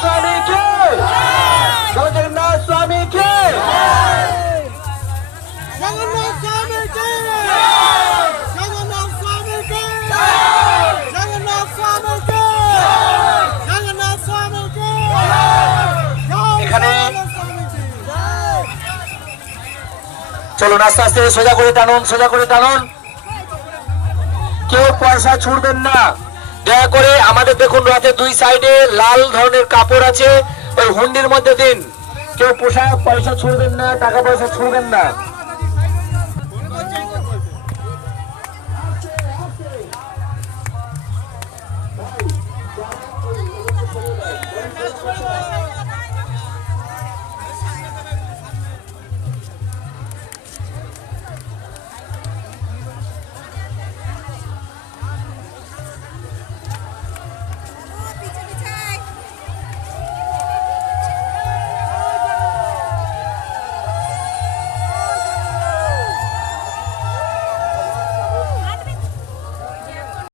स्वामी की जय जगन्नाथ स्वामी की जगन्नाथ स्वामी की जगन्नाथ स्वामी की जगन्नाथ स्वामी की जगन्नाथ स्वामी की এখানে চলুন আস্তে আস্তে সোজা করে টানুন কেউ পয়সা ছুড়বেন না দয়া করে। আমাদের দেখুন রথের দুই সাইডে লাল ধরনের কাপড় আছে, ওই হুন্ডির মধ্যে দিন। কেউ পয়সা ছুড়বেন না, টাকা পয়সা ছুড়বেন না।